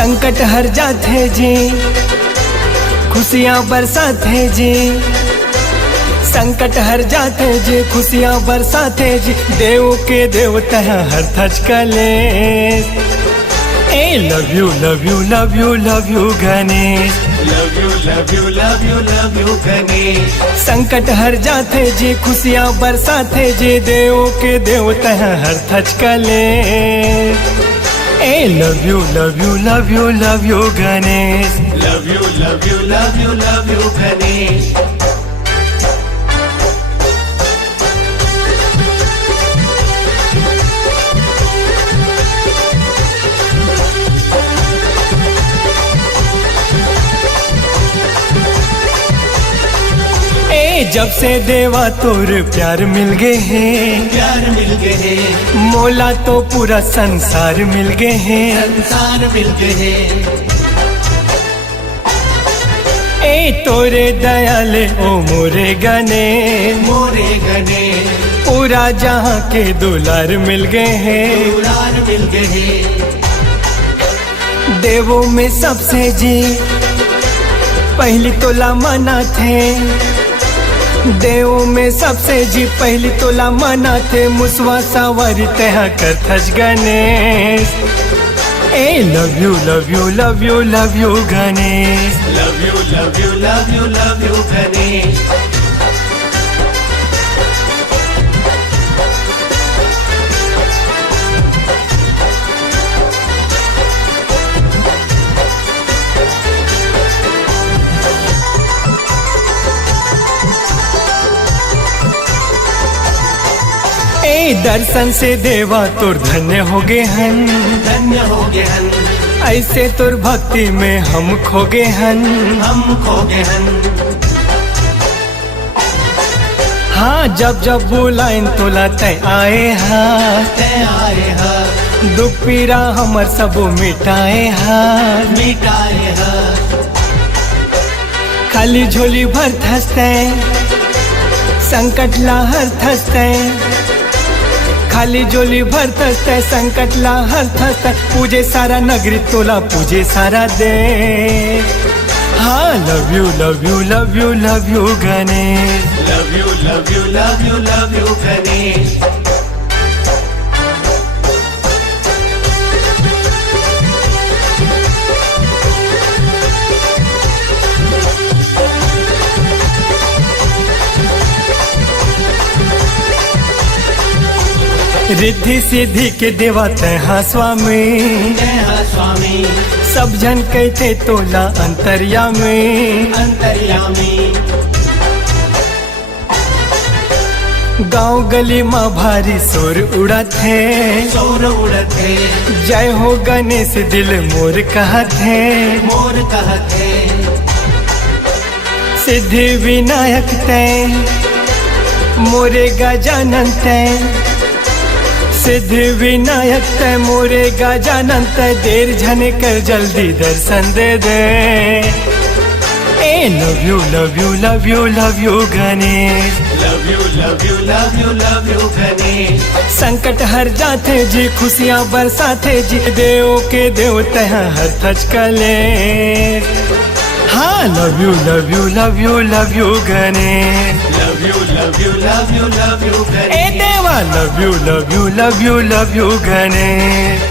संकट हर जाते जी, खुशियाँ बरसाते जी। संकट हर जाते जी, खुशियाँ बरसाते जी। देव के देवता हर थच कले। ए love you love you love you love you Ganesh, love you love you love you love you Ganesh. संकट हर जाते जी, खुशियाँ बरसाते जी। देव के देवता हर थच कले। ए love you love you love you love you Ganesh, love you love you love you love you Ganesh. जब से देवा तोर प्यार मिल गए हैं, प्यार मिल गए हैं। मोला तो पूरा संसार मिल गए हैं, संसार मिल गए हैं। ए तोरे दयाले ओ मोरे गने, मोरे गने। पूरा जहाँ के दुलार मिल गए हैं, दुलार मिल गए हैं। देवों में सबसे जी पहली तोला मना थे। देवों में सबसे जी पहली तोला मना थे। मुसवा सवारी तहा कर थच गणेश। ए love you love you love you love you Ganesh, love you love you love you love you Ganesh. दर्शन से देवा तुर धन्य हो गए हन, धन्य हो गए हन। ऐसे तुर भक्ति में हम खो गए हन, हम खो गए हन। हाँ जब जब बुलाइन तोला तय आए हाँ, तय आए हाँ। दुख पीड़ा हमर सब मिटाए हाँ, मिटाए हाँ। खाली झोली भर थसते, संकट लाहर थसते। खाली झोली भर थसते, संकट लाहर थसते। पूजे सारा नगरी तोला पूजे सारा दे। हाँ love you love you love you love you Ganesh, love you love you love you love you Ganesh. रिद्धि सिद्धि के देवा तहा स्वामी, तहा स्वामी। सब जन कहते तोला अंतर्यामी, अंतर्यामी। गांव गली माँ भारी शोर उड़त है, शोर उड़त है। जय हो गणेश दिल मोर कहत है, मोर कहत है। सिद्धि विनायक तय मोरे गजानन तय, सिद्धि विनायक तय मोरे गजानन तय। देर झने कर जल्दी दर्शन दे दे। ए love you love you love you love you Ganesh, love you love you love you love you Ganesh. संकट हर जाते जी, खुशियाँ बरसाते जी। देव के देवता हर थच कले। हाँ love you love you love you love you Ganesh, love you love you love you love you Ganesh. ए देवा love you love you love you love you Ganesh.